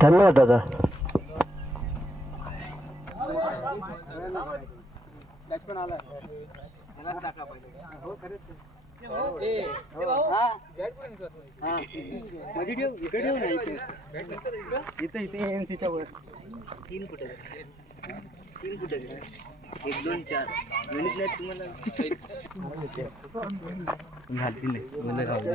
धन्यवाद दादा इथं इथे एनसीच्या वर तीन कुठे तीन कुठे एक दोन चार गणित नाही तुम्हाला घालतील नाही मला राहू दे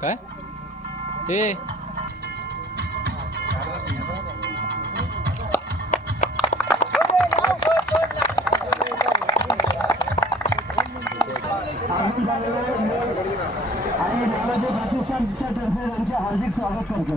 काय ते हार्दिक स्वागत करतो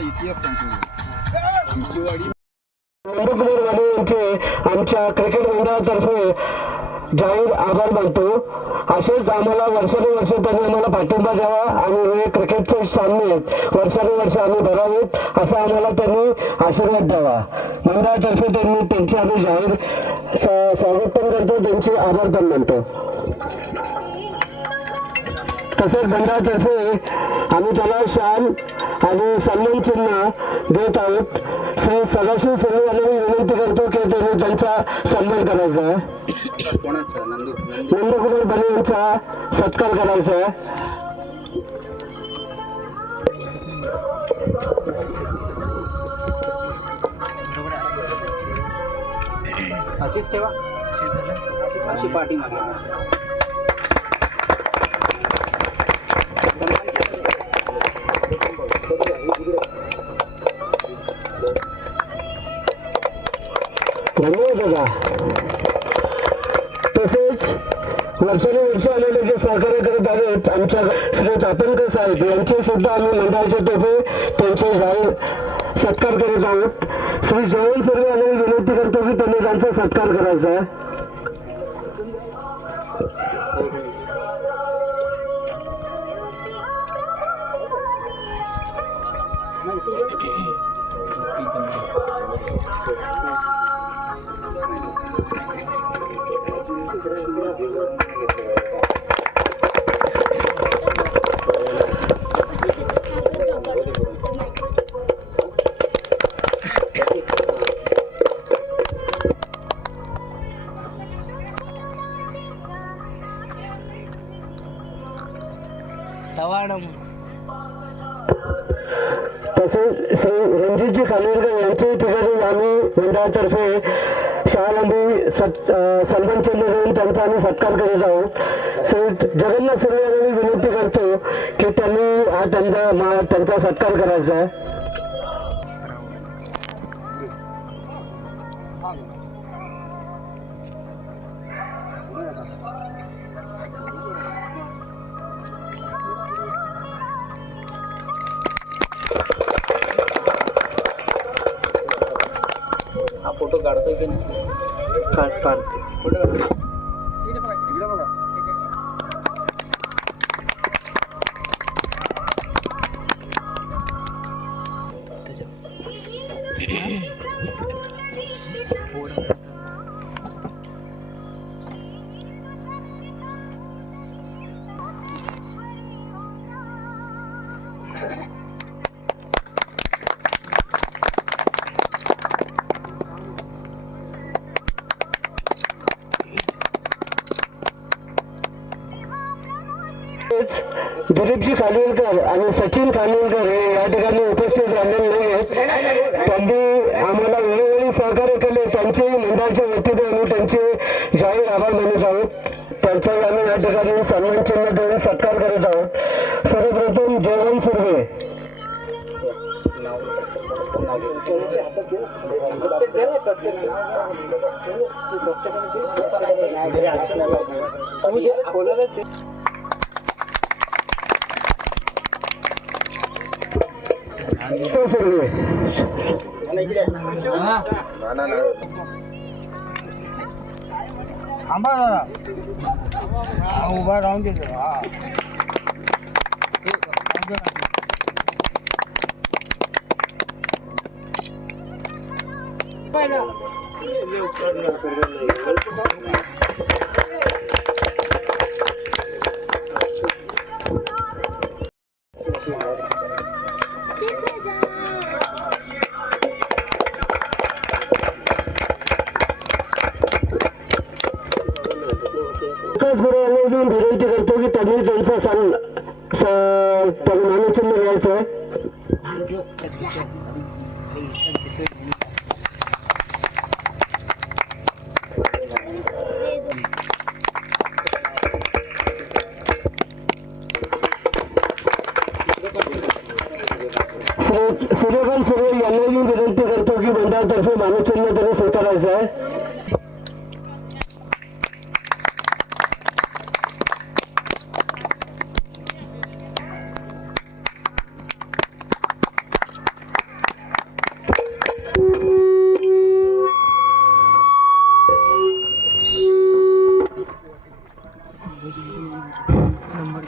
इतिहास सांगतो आमच्या क्रिकेट मंडळातर्फे जाहीर आभार मानतो. असेच आम्हाला वर्षानुवर्ष त्यांनी आम्हाला पाठिंबा द्यावा आणि हे क्रिकेटचे सामने वर्षानुवर्ष आम्ही भरावेत असा आम्हाला त्यांनी आशीर्वाद द्यावा. मंडळातर्फे त्यांनी त्यांची आम्ही जाहीर स- स्वागत पण करतो त्यांचे आभार पण मानतो. तसेच मंडळातर्फे आम्ही त्याला शाल आणि सन्मान चिन्ह देत आहोत. श्री सदाशिव सुरू यांना विनंती करतो की त्यांनी त्यांचा सन्मान करायचा. आहे नंदकुमार बने यांचा सत्कार करायचा. आहे अशीच ठेवा. अशी पाठी मागे श्री चातनकर साहेब यांचे सुद्धा आम्ही मंडळाचे तोफे त्यांचे जाऊन सत्कार करीत आहोत. श्री जवळ सर्व आम्ही विनंती करतो की त्यांनी त्यांचा सत्कार करायचा आहे. Thank you. आम्ही मंडळातर्फे शाळांबी सत् सन्मान केले जाऊन त्यांचा आम्ही सत्कार करीत आहोत. श्री जगन्नाथ सूर्य विनंती करतो की त्यांनी हा त्यांचा मा- त्यांचा सत्कार करायचा आहे. फोटो काढतोय की नाही? काढ काढ. फोटो दिलीपजी खानविलकर आणि सचिन खानविलकर हे या ठिकाणी उपस्थित राहिलेले नाही आहेत त्यांनी आम्हाला वेळोवेळी सहकार्य केले. त्यांचे मंडळाच्या वतीने आम्ही त्यांचे जाहीर आभार मानत आहोत. त्यांचा आम्ही या ठिकाणी सन्मान चिन्ह देऊन सत्कार करत आहोत. सर्वप्रथम जयवंत सुर्वे. तो थांबा जरा हा, उभा राहून देतो हा विकास विनंती करतो की त्यांनी त्यांचा सण स- त्यांना मानचिन्ह घ्यायचं आहे. श्री सूर्यकांत सुर्वे यांना विनंती करतो की मंडळातर्फे मानचिन्ह त्यांनी स्वीकारायचं आहे.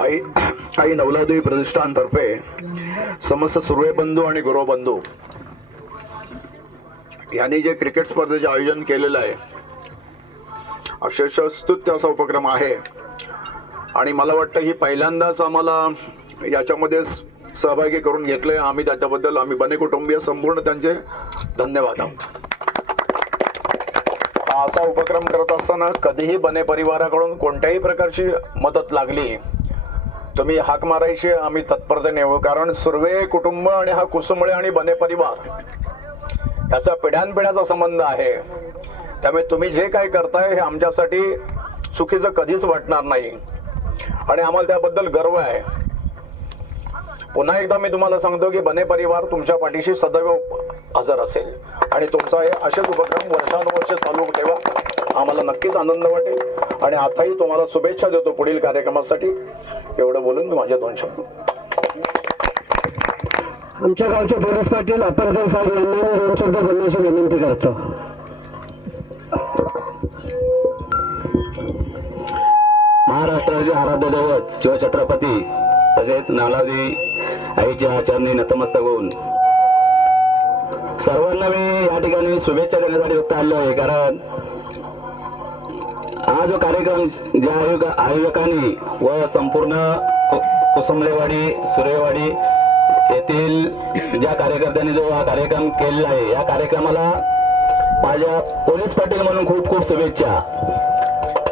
आई आई नवलादेवी प्रतिष्ठानतर्फे समस्त सुर्वे बंधू आणि गुरुबंधू यांनी जे क्रिकेट स्पर्धेचे आयोजन केलेलं आहे अक्षरशः स्तुत्य असा उपक्रम आहे. आणि मला वाटतं ही पहिल्यांदाच आम्हाला याच्यामध्ये सहभागी करून घेतलंय. आम्ही त्याच्याबद्दल आम्ही बने कुटुंबीय संपूर्ण त्यांचे धन्यवाद असा उपक्रम करत असताना कधीही बने परिवाराकडून कोणत्याही प्रकारची मदत लागली तुम्ही हाक मारायची आम्ही तत्परतेने येऊ कारण सुर्वे कुटुंब आणि हा कुसुमळे आणि बने परिवार याचा पिढ्यानपिढ्याचा संबंध आहे. त्यामुळे तुम्ही जे काय करताय हे आमच्यासाठी चुकीचं कधीच वाटणार नाही. आणि आम्हाला त्याबद्दल गर्व आहे. पुन्हा एकदा मी तुम्हाला सांगतो की बने परिवार तुमच्या पाठीशी सदैव हजर असेल. आणि तुमचा हे असेच उपक्रम वर्षानुवर्ष चालू ठेवा. आम्हाला नक्कीच आनंद वाटेल. आणि आताही तुम्हाला शुभेच्छा देतो पुढील कार्यक्रमासाठी. एवढं बोलून मी माझे दोन शब्द. आमच्या गावचे पोलीस पाटील अपरकर साहेब यांना मी दोन शब्द बोलण्याची विनंती करतो. महाराष्ट्राचे आराध्य दैवत शिवछत्रपती तसेच नालादी आईच्या चरणी नतमस्तक होऊन. सर्वांना मी या ठिकाणी शुभेच्छा देण्यासाठी फक्त आलो आहे. कारण हा जो कार्यक्रम ज्या आयोग आयोजकांनी व संपूर्ण कु- कुसुमलेवाडी सुरेवाडी येथील ज्या कार्यकर्त्यांनी जो हा कार्यक्रम केलेला आहे या कार्यक्रमाला माझ्या पोलीस पाटील म्हणून खूप खूप शुभेच्छा.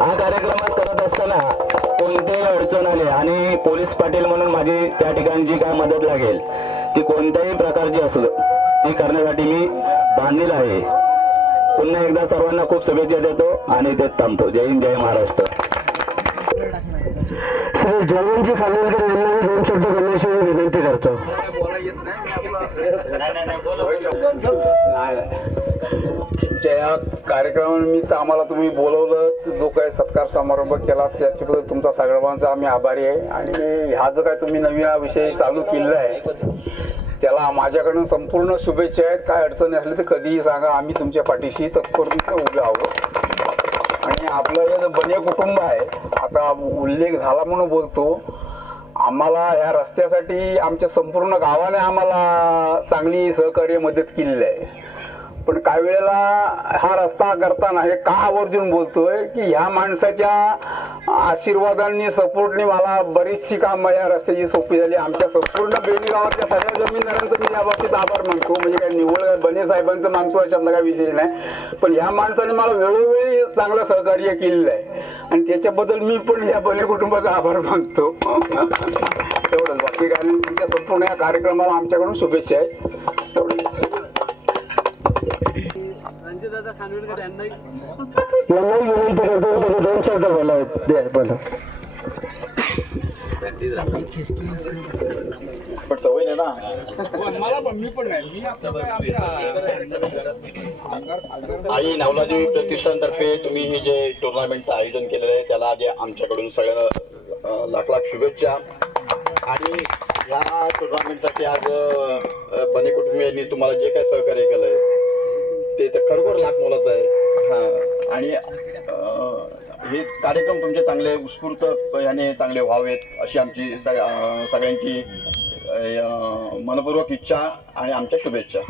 हा कार्यक्रमात करत असताना कोणतेही अडचण आले आणि पोलीस पाटील म्हणून माझी त्या ठिकाणची जी काय मदत लागेल ती कोणत्याही प्रकारची असो ती करण्यासाठी मी बांधील आहे. पुन्हा एकदा सर्वांना खूप शुभेच्छा देतो आणि ते थांबतो. जय हिंद जय महाराष्ट्र. श्री जयवंतजी खानोलकर यांना मी दोन शब्द बोलण्याची मी विनंती करतो. तुमच्या या कार्यक्रमानिमित्त आम्हाला तुम्ही बोलवलं जो काही सत्कार समारंभ केला त्याच्याबद्दल तुमचा सगळ्यांचा आम्ही आभारी आहे. आणि ह्या जो काय तुम्ही नवीन हा विषय चालू केलेला आहे त्याला माझ्याकडून संपूर्ण शुभेच्छा आहेत. काय अडचणी असली तर कधीही सांगा. आम्ही तुमच्या पाठीशी तत्परतेने उभे आहोत. आणि आपलं हे जे बने कुटुंब आहे आता उल्लेख झाला म्हणून बोलतो. आम्हाला या रस्त्यासाठी आमच्या संपूर्ण गावाने आम्हाला चांगली सहकार्य मदत केलेली आहे. पण काही वेळेला हा रस्ता करताना हे का आवर्जून बोलतोय की ह्या माणसाच्या आशीर्वादांनी सपोर्टने मला बरीचशी कामं या रस्त्याची सोपी झाली. आमच्या संपूर्ण बेणी गावातल्या सगळ्या जमीनदारांचं मी या बाबतीत आभार मानतो. म्हणजे काय निवड बने साहेबांचं मानतो याच्यातला काही विषय नाही. पण ह्या माणसाने मला वेळोवेळी चांगलं सहकार्य केलेलं आहे. आणि त्याच्याबद्दल मी पण या बने कुटुंबाचा आभार मानतो. तेवढंच बाकी कारण तुमच्या संपूर्ण या कार्यक्रमाला आमच्याकडून शुभेच्छा आहेत यांनाही विनंती करतो तुम्ही दोन शब्द बोला. द्या, बोला. पण सवय नाही ना. आई नवलादेवी प्रतिष्ठानतर्फे तुम्ही हे जे टुर्नामेंटचं आयोजन केलेलं आहे त्याला आधी आमच्याकडून सगळ्यांना लाख लाख शुभेच्छा. आणि या टुर्नामेंटसाठी आज बने कुटुंबियांनी तुम्हाला जे काय सहकार्य केलंय ते तर खरोखर लाख मोलाचं आहे. हा. आणि हे कार्यक्रम तुमचे चांगले उत्स्फूर्त याने चांगले व्हावेत अशी आमची सगळ्यांची मनपूर्वक इच्छा आणि आमच्या शुभेच्छा.